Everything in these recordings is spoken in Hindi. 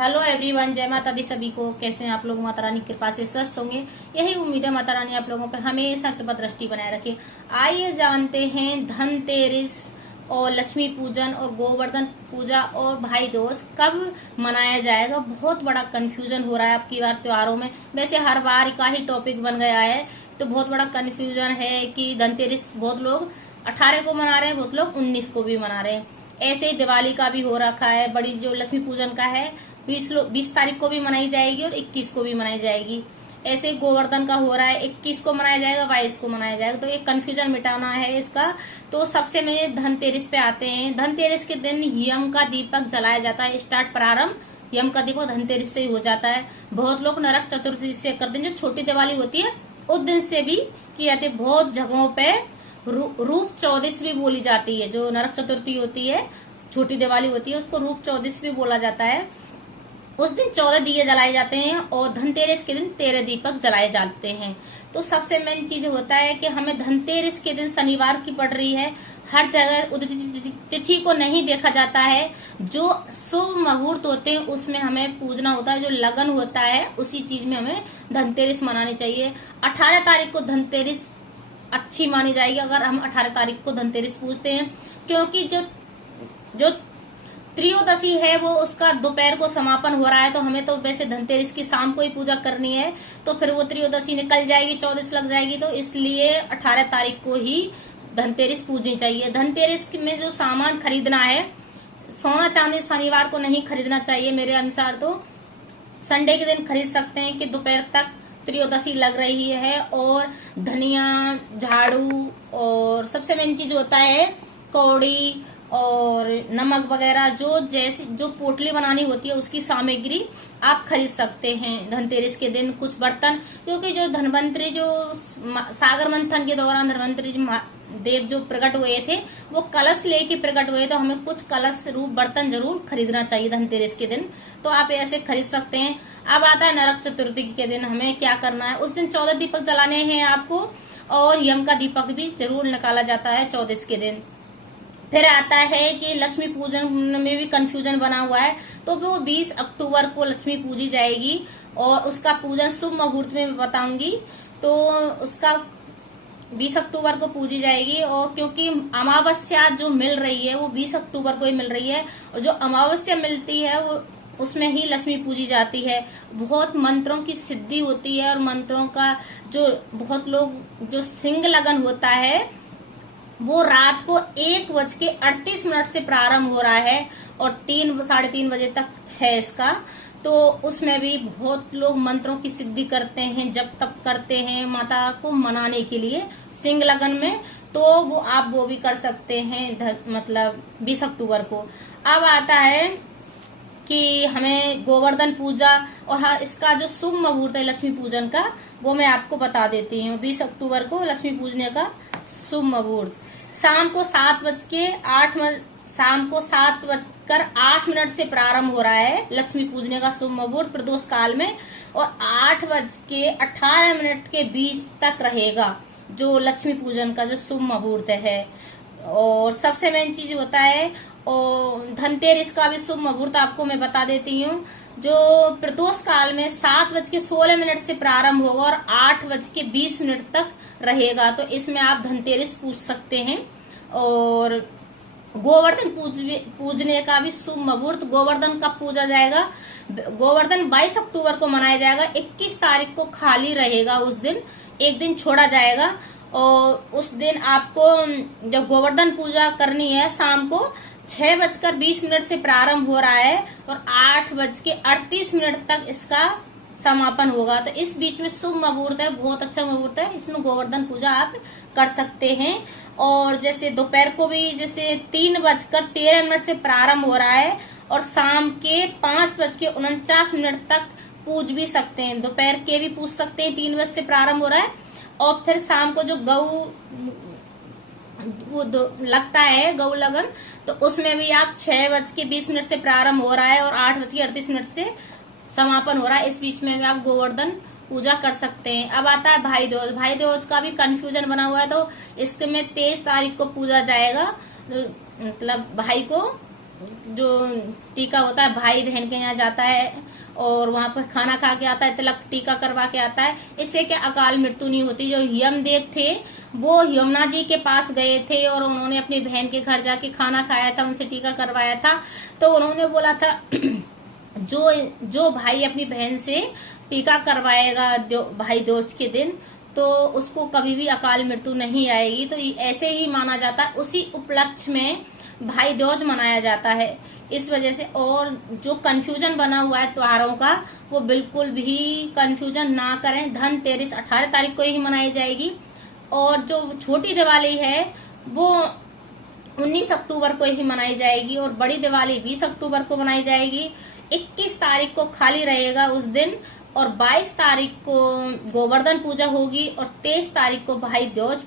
हेलो एवरीवन, जय माता दी सभी को। कैसे हैं आप लोग? माता रानी की कृपा से स्वस्थ होंगे, यही उम्मीद है। माता रानी आप लोगों पर हमेशा कृपा दृष्टि बनाए रखे। आइए जानते हैं धनतेरस और लक्ष्मी पूजन और गोवर्धन पूजा और भाई दूज कब मनाया जाएगा। बहुत बड़ा कंफ्यूजन हो रहा है आपकी बार त्योहारों में। वैसे हर बार का ही टॉपिक बन गया है, तो बहुत बड़ा कंफ्यूजन है कि धनतेरस बहुत लोग 18 को मना रहे हैं, बहुत लोग 19 को भी मना रहे हैं। ऐसे ही दिवाली का भी हो रखा है। बड़ी जो लक्ष्मी पूजन का है 20 तारीख को भी मनाई जाएगी और 21 को भी मनाई जाएगी। ऐसे गोवर्धन का हो रहा है, 21 को मनाया जाएगा, 22 को मनाया जाएगा। तो ये कंफ्यूजन मिटाना है इसका। तो सबसे में धनतेरस पे आते हैं। धनतेरस के दिन यम का दीपक जलाया जाता है। स्टार्ट प्रारंभ यम का दीपक धनतेरस से ही हो जाता है। बहुत लोग नरक चतुर्थी से करते हैं, जो छोटी दिवाली होती है उस दिन से भी की जाती है। बहुत जगहों पे रूप चौदस भी बोली जाती है। जो नरक चतुर्थी होती है, छोटी दिवाली होती है, उसको रूप चौदस भी बोला जाता है। उस दिन 14 दिए जलाए जाते हैं और धनतेरस के दिन 13 दीपक जलाए जाते हैं। तो सबसे मेन चीज होता है कि हमें धनतेरस के दिन शनिवार की पड़ रही है। हर जगह उदय तिथि को नहीं देखा जाता है। जो शुभ मुहूर्त होते हैं उसमें हमें पूजना होता है। जो लगन होता है उसी चीज में हमें धनतेरस मनानी चाहिए। 18 तारीख को धनतेरस अच्छी मानी जाएगी अगर हम 18 तारीख को धनतेरस पूजते हैं, क्योंकि जो त्रयोदशी है वो उसका दोपहर को समापन हो रहा है। तो हमें तो वैसे धनतेरस की शाम को ही पूजा करनी है, तो फिर वो त्रयोदशी निकल जाएगी, 14 लग जाएगी। तो इसलिए 18 तारीख को ही धनतेरस पूजनी चाहिए। धनतेरस में जो सामान खरीदना है, सोना चांदी शनिवार को नहीं खरीदना चाहिए। मेरे अनुसार तो संडे के दिन खरीद सकते हैं कि दोपहर तक त्रयोदशी लग रही है। और धनिया, झाड़ू और सबसे मेन चीज होता है कौड़ी और नमक वगैरह, जो पोटली बनानी होती है उसकी सामग्री आप खरीद सकते हैं धनतेरस के दिन। कुछ बर्तन, क्योंकि जो धनवंतरी जो सागर मंथन के दौरान धनवंतरी देव जो प्रकट हुए थे वो कलश लेके प्रकट हुए, तो हमें कुछ कलश रूप बर्तन जरूर खरीदना चाहिए धनतेरस के दिन। तो आप ऐसे खरीद सकते हैं। अब आता है नरक चतुर्थी के दिन हमें क्या करना है। उस दिन 14 दीपक जलाने हैं आपको, और यम का दीपक भी जरूर निकाला जाता है 14 के दिन। फिर आता है कि लक्ष्मी पूजन में भी कंफ्यूजन बना हुआ है। तो वो 20 अक्टूबर को लक्ष्मी पूजी जाएगी और उसका पूजन शुभ मुहूर्त में बताऊंगी। तो उसका 20 अक्टूबर को पूजी जाएगी। और क्योंकि अमावस्या जो मिल रही है वो 20 अक्टूबर को ही मिल रही है, और जो अमावस्या मिलती है वो उसमें ही लक्ष्मी पूजी जाती है। बहुत मंत्रों की सिद्धि होती है, और मंत्रों का जो बहुत लोग जो सिंह लगन होता है वो रात को 1:38 से प्रारंभ हो रहा है और 3-3:30 बजे तक है इसका। तो उसमें भी बहुत लोग मंत्रों की सिद्धि करते हैं, जप तप करते हैं माता को मनाने के लिए सिंह लगन में। तो वो भी कर सकते हैं मतलब 20 अक्टूबर को। अब आता है कि हमें गोवर्धन पूजा, और हाँ, इसका जो शुभ मुहूर्त है लक्ष्मी पूजन का वो मैं आपको बता देती हूँ। 20 अक्टूबर को लक्ष्मी पूजने का शुभ मुहूर्त शाम को 7:08 से प्रारंभ हो रहा है लक्ष्मी पूजने का शुभ मुहूर्त प्रदोष काल में, और 8:18 के बीच तक रहेगा जो लक्ष्मी पूजन का जो शुभ मुहूर्त है। और सबसे मेन चीज होता है, और धनतेरस का भी शुभ मुहूर्त आपको मैं बता देती हूँ। जो प्रदोष काल में 7:16 से प्रारंभ होगा और 8:20 तक रहेगा। तो इसमें आप धनतेरस पूज सकते हैं। और गोवर्धन पूजने का भी शुभ मुहूर्त, गोवर्धन कब पूजा जाएगा? गोवर्धन 22 अक्टूबर को मनाया जाएगा। 21 तारीख को खाली रहेगा, उस दिन एक दिन छोड़ा जाएगा। और उस दिन आपको जब गोवर्धन पूजा करनी है, शाम को 6:20 से प्रारंभ हो रहा है और 8:38 तक इसका समापन होगा। तो इस बीच में शुभ मुहूर्त है, बहुत अच्छा मुहूर्त है। इसमें गोवर्धन पूजा आप कर सकते हैं। और जैसे दोपहर को भी जैसे 3:13 से प्रारंभ हो रहा है और शाम के 5:49 तक पूज भी सकते हैं। दोपहर के भी पूज सकते हैं, 3 बजे से प्रारंभ हो रहा है। और फिर शाम को जो लगता है गौ लगन, तो उसमें भी आप 6:20 से प्रारंभ हो रहा है और 8:38 से समापन हो रहा है। इस बीच में भी आप गोवर्धन पूजा कर सकते हैं। अब आता है भाई दूज। भाई दूज का भी कंफ्यूजन बना हुआ है। तो इसमें 23 तारीख को पूजा जाएगा, मतलब भाई को जो टीका होता है भाई बहन के यहाँ जाता है और वहां पर खाना खा के आता है, तिलक टीका करवा के आता है। इससे क्या अकाल मृत्यु नहीं होती। जो यमदेव थे वो यमुना जी के पास गए थे और उन्होंने अपनी बहन के घर जाके खाना खाया था, उनसे टीका करवाया था। तो उन्होंने बोला था जो भाई अपनी बहन से टीका करवाएगा भाई दूज के दिन, तो उसको कभी भी अकाल मृत्यु नहीं आएगी। तो ऐसे ही माना जाता है, उसी उपलक्ष्य में भाई दूज मनाया जाता है इस वजह से। और जो कंफ्यूजन बना हुआ है त्योहारों का, वो बिल्कुल भी कंफ्यूजन ना करें। धनतेरस 18 तारीख को ही मनाई जाएगी और जो छोटी दिवाली है वो 19 अक्टूबर को ही मनाई जाएगी और बड़ी दिवाली 20 अक्टूबर को मनाई जाएगी। 21 तारीख को खाली रहेगा उस दिन और 22 तारीख को गोवर्धन पूजा होगी और 23 तारीख को भाई दूज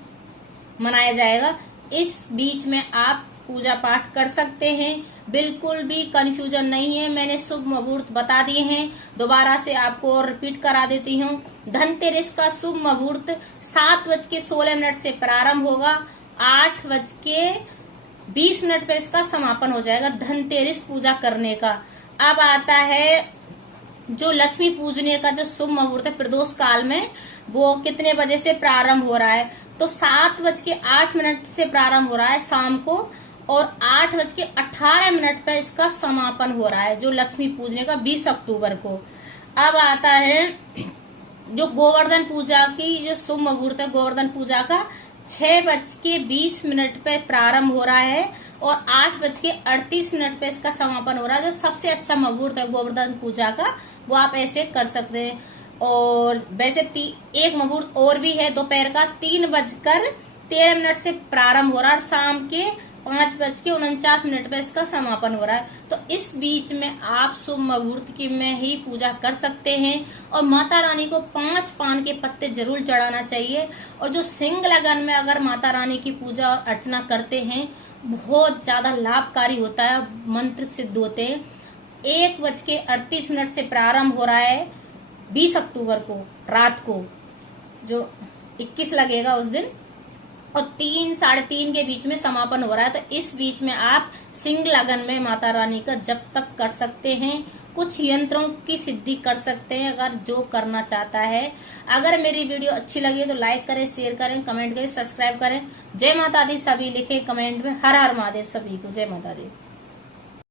मनाया जाएगा। इस बीच में आप पूजा पाठ कर सकते हैं, बिल्कुल भी कंफ्यूजन नहीं है। मैंने शुभ मुहूर्त बता दिए हैं, दोबारा से आपको और रिपीट करा देती हूँ। धनतेरस का शुभ मुहूर्त 7:16 से प्रारंभ होगा, 8:20 पे इसका समापन हो जाएगा धनतेरस पूजा करने का। अब आता है जो लक्ष्मी पूजने का जो शुभ मुहूर्त है प्रदोष काल में, वो कितने बजे से प्रारंभ हो रहा है। तो 7:08 से प्रारंभ हो रहा है शाम को और 8:18 पे इसका समापन हो रहा है जो लक्ष्मी पूजने का 20 अक्टूबर को। अब आता है जो गोवर्धन पूजा की जो शुभ मुहूर्त है, गोवर्धन पूजा का 6:20 पे प्रारंभ हो रहा है और 8:38 पे इसका समापन हो रहा है। जो सबसे अच्छा मुहूर्त है गोवर्धन पूजा का, वो आप ऐसे कर सकते हैं। और वैसे एक मुहूर्त और भी है दोपहर का 3:13 से प्रारंभ हो रहा है, शाम के 5:49 पे इसका समापन हो रहा है। तो इस बीच में आप शुभ मुहूर्त की में ही पूजा कर सकते हैं और माता रानी को 5 पान के पत्ते जरूर चढ़ाना चाहिए। और जो सिंह लगन में अगर माता रानी की पूजा और अर्चना करते हैं, बहुत ज्यादा लाभकारी होता है, मंत्र सिद्ध होते हैं। 1:38 से प्रारंभ हो रहा है 20 अक्टूबर को रात को, जो 21 लगेगा उस दिन, और 3 साढ़े 3 के बीच में समापन हो रहा है। तो इस बीच में आप सिंह लगन में माता रानी का जप तप कर सकते हैं, कुछ यंत्रों की सिद्धि कर सकते हैं अगर जो करना चाहता है। अगर मेरी वीडियो अच्छी लगी तो लाइक करें, शेयर करें, कमेंट करें, सब्सक्राइब करें। जय माता दी सभी लिखे कमेंट में। हर हर महादेव सभी को। जय माता दी।